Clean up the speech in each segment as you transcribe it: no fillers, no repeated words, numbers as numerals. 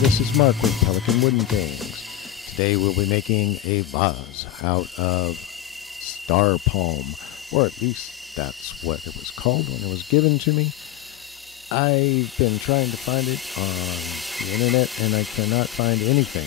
this is Mark with Pelican Wooden Things. Today we'll be making a vase out of star palm, or at least that's what it was called when it was given to me. I've been trying to find it on the internet and I cannot find anything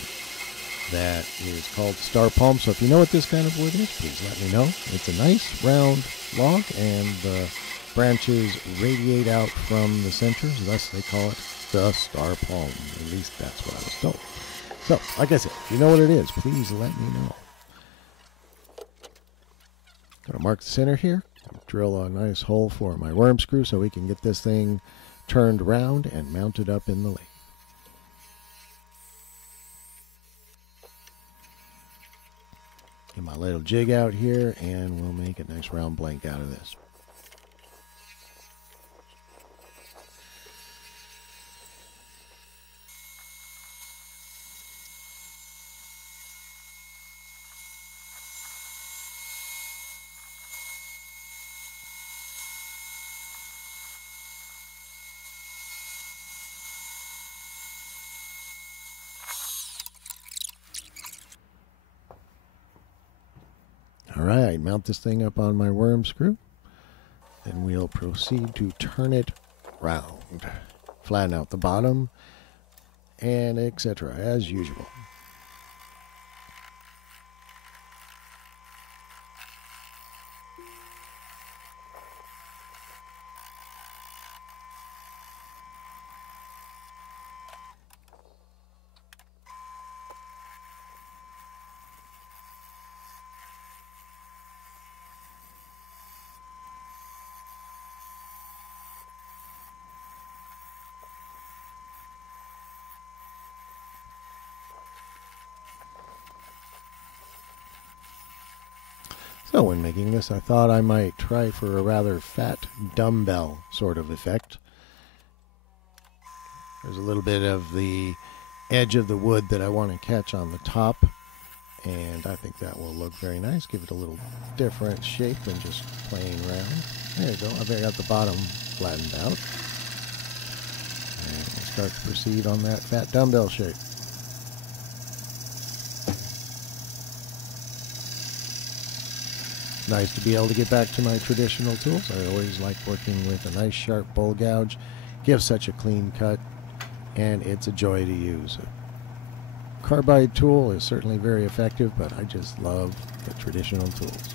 that is called star palm, so if you know what this kind of wood is, please let me know. It's a nice round log and the branches radiate out from the center, thus they call it the star palm. At least that's what I was told. So, like I said, if you know what it is, please let me know. Going to mark the center here, drill a nice hole for my worm screw so we can get this thing turned around and mounted up in the lathe. Get my little jig out here and we'll make a nice round blank out of this. Alright, mount this thing up on my worm screw. Then we'll proceed to turn it round. Flatten out the bottom, and etc. as usual. So when making this, I thought I might try for a rather fat dumbbell sort of effect. There's a little bit of the edge of the wood that I want to catch on the top, and I think that will look very nice. Give it a little different shape than just plain round. There you go. I've got the bottom flattened out. And we'll start to proceed on that fat dumbbell shape. Nice to be able to get back to my traditional tools. I always like working with a nice sharp bowl gouge. Gives such a clean cut, and it's a joy to use. A carbide tool is certainly very effective, but I just love the traditional tools.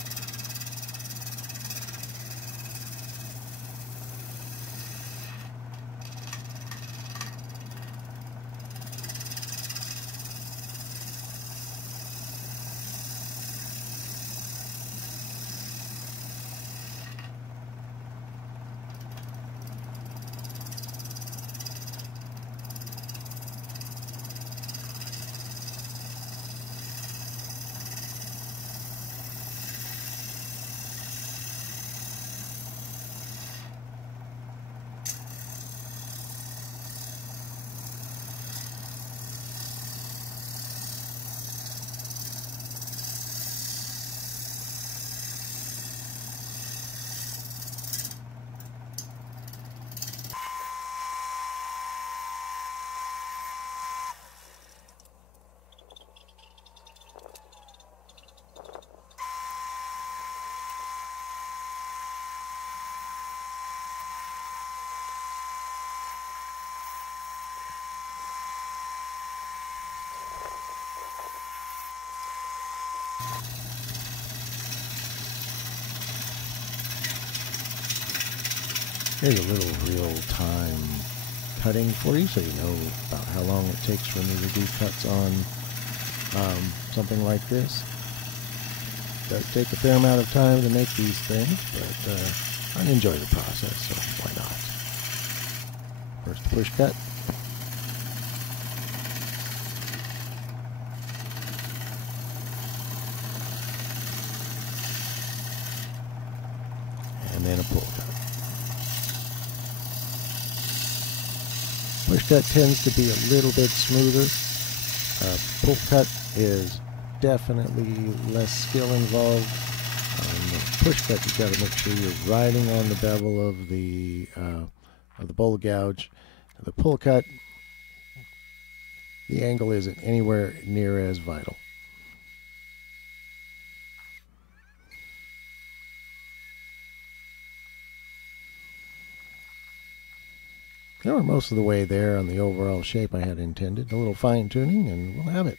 Here's a little real-time cutting for you so you know about how long it takes for me to do cuts on something like this. It does take a fair amount of time to make these things, but I enjoy the process, so why not? First push cut. And then a pull cut. Push cut tends to be a little bit smoother. Pull cut is definitely less skill involved. The push cut, you've got to make sure you're riding on the bevel of the bowl gouge. The pull cut, the angle isn't anywhere near as vital. Now we're most of the way there on the overall shape I had intended. A little fine tuning and we'll have it.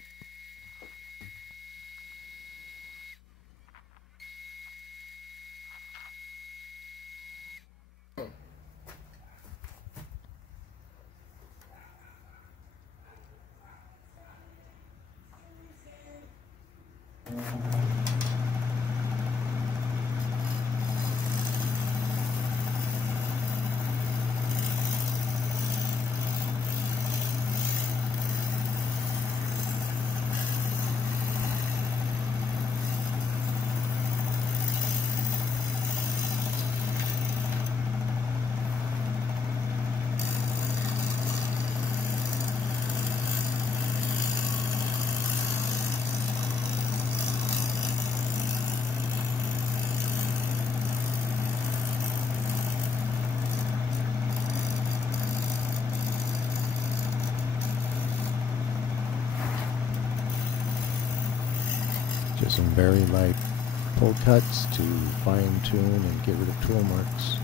Just some very light pull cuts to fine tune and get rid of tool marks.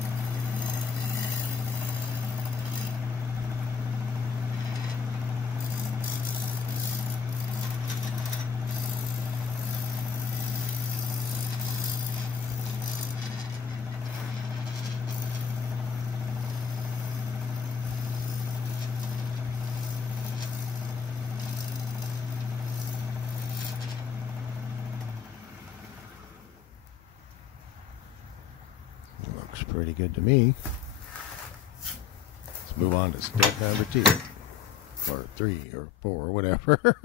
Looks pretty good to me. Let's move on to step number 2, or 3, or 4, or whatever.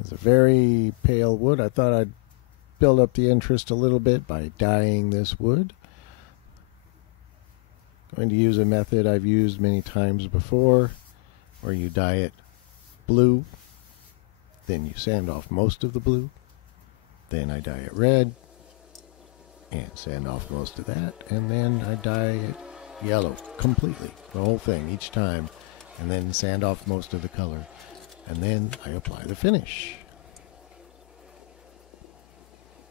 It's a very pale wood. I thought I'd build up the interest a little bit by dyeing this wood. Going to use a method I've used many times before, where you dye it blue, then you sand off most of the blue, then I dye it red and sand off most of that, and then I dye it yellow completely, the whole thing each time, and then sand off most of the color, and then I apply the finish.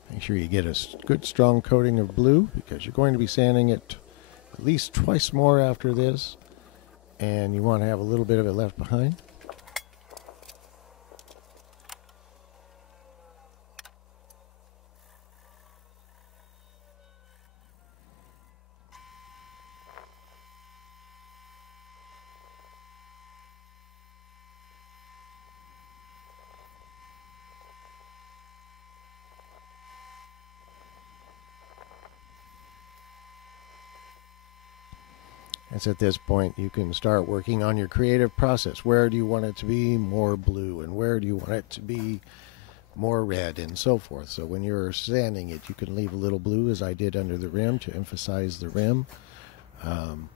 Make sure you get a good strong coating of blue, because you're going to be sanding it at least twice more after this, and you want to have a little bit of it left behind. It's at this point you can start working on your creative process. Where do you want it to be more blue, and where do you want it to be more red, and so forth. So when you're sanding it, you can leave a little blue, as I did under the rim, to emphasize the rim. And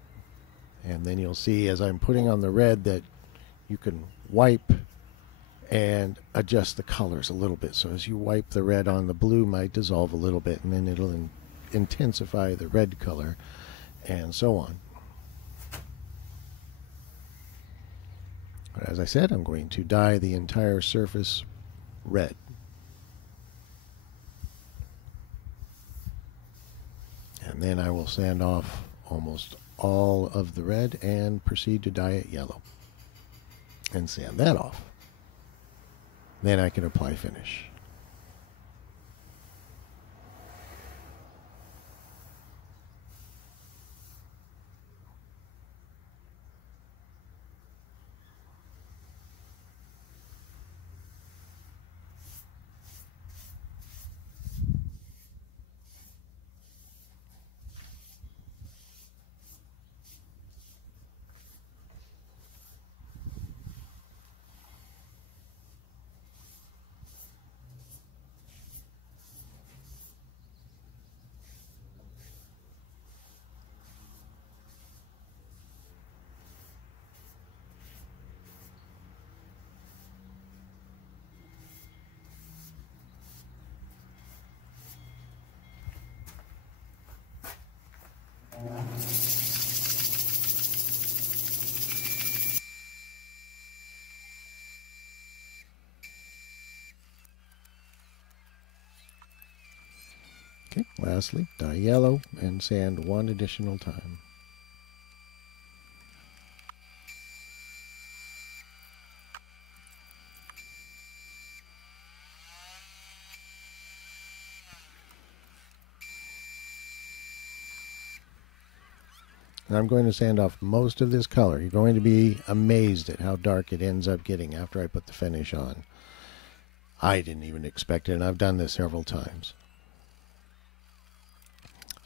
then you'll see as I'm putting on the red that you can wipe and adjust the colors a little bit. So as you wipe the red on, the blue might dissolve a little bit, and then it'll intensify the red color, and so on. But as I said, I'm going to dye the entire surface red. And then I will sand off almost all of the red and proceed to dye it yellow. And sand that off. Then I can apply finish. Lastly, dye yellow and sand one additional time. And I'm going to sand off most of this color. You're going to be amazed at how dark it ends up getting after I put the finish on. I didn't even expect it, and I've done this several times.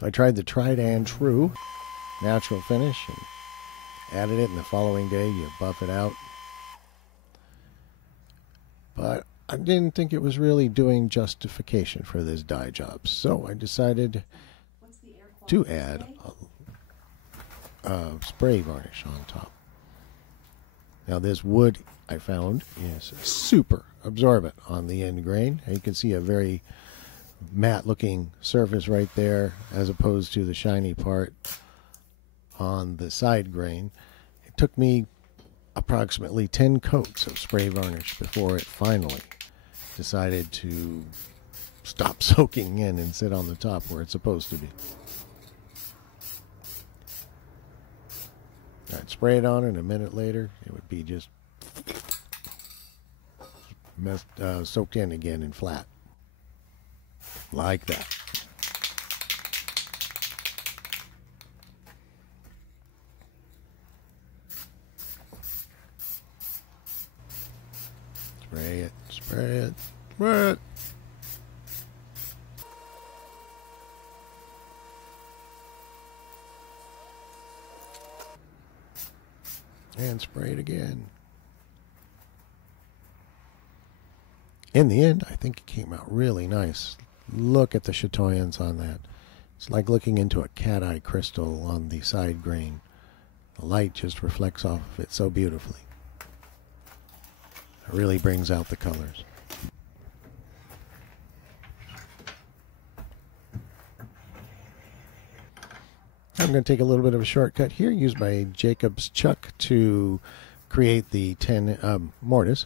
So I tried the tried and true natural finish and added it, and the following day you buff it out. But I didn't think it was really doing justification for this dye job, so I decided to add spray varnish on top. Now this wood I found is super absorbent on the end grain. And you can see a very matte looking surface right there as opposed to the shiny part on the side grain. It took me approximately 10 coats of spray varnish before it finally decided to stop soaking in and sit on the top where it's supposed to be. I'd spray it on, and a minute later it would be just soaked in again and flat. Like that. Spray it, spray it, spray it. And spray it again. In the end, I think it came out really nice. Look at the chatoyance on that. It's like looking into a cat eye crystal on the side grain. The light just reflects off of it so beautifully. It really brings out the colors. I'm going to take a little bit of a shortcut here. Use my Jacob's chuck to create the mortise.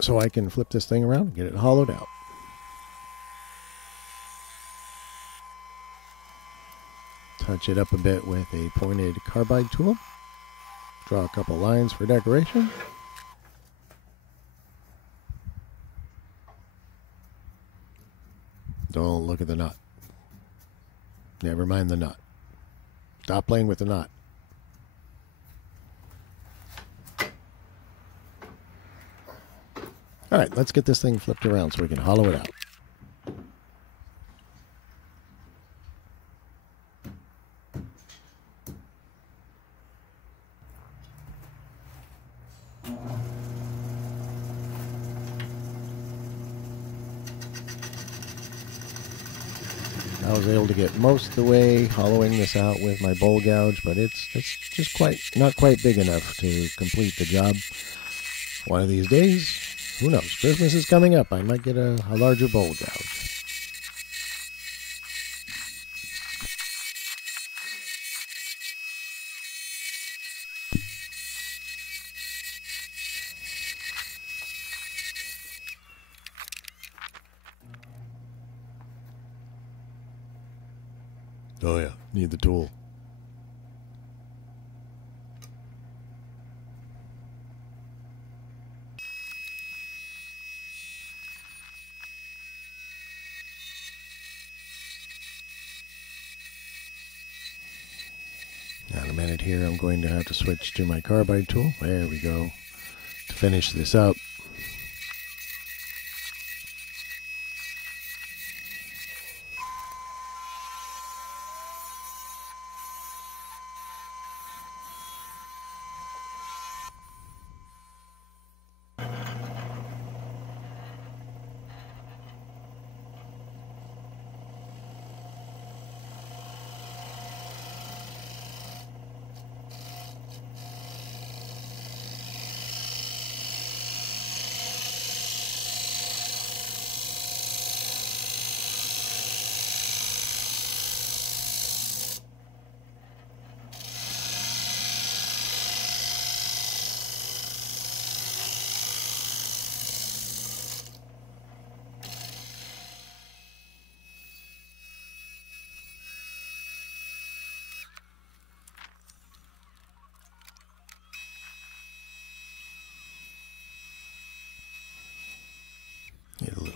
So I can flip this thing around and get it hollowed out. Touch it up a bit with a pointed carbide tool. Draw a couple lines for decoration. Don't look at the knot. Never mind the knot. Stop playing with the knot. All right, let's get this thing flipped around so we can hollow it out. I was able to get most of the way hollowing this out with my bowl gouge, but it's just not quite big enough to complete the job. One of these days, who knows? Christmas is coming up. I might get a larger bowl gouge. Oh yeah, need the tool. Now in a minute here, I'm going to have to switch to my carbide tool. There we go. To finish this up.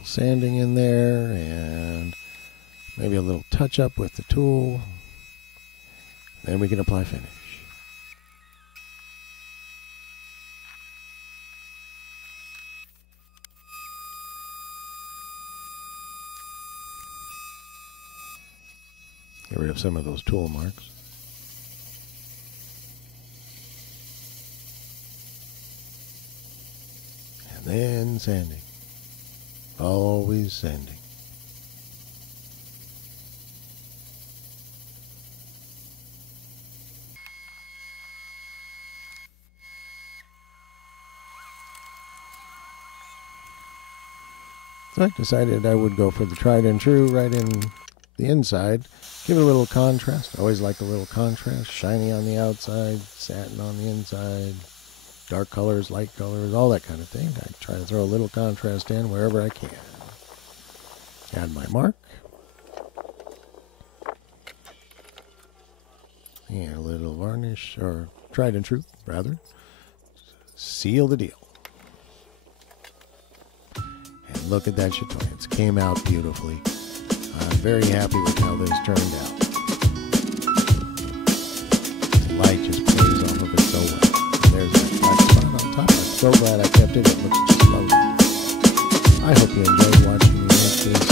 little sanding in there, and maybe a little touch up with the tool. Then we can apply finish. Get rid of some of those tool marks. And then sanding. Always sanding. So I decided I would go for the tried and true right in the inside. Give it a little contrast. I always like a little contrast. Shiny on the outside, satin on the inside, dark colors, light colors, all that kind of thing. I try to throw a little contrast in wherever I can. Add my mark. And a little varnish, or tried and true, rather. Seal the deal. And look at that chatoyance. Came out beautifully. I'm very happy with how this turned out. The light just plays off of it so well. And there's that black spot on top. I'm so glad I kept it. It looks just lovely. I hope you enjoyed watching me make this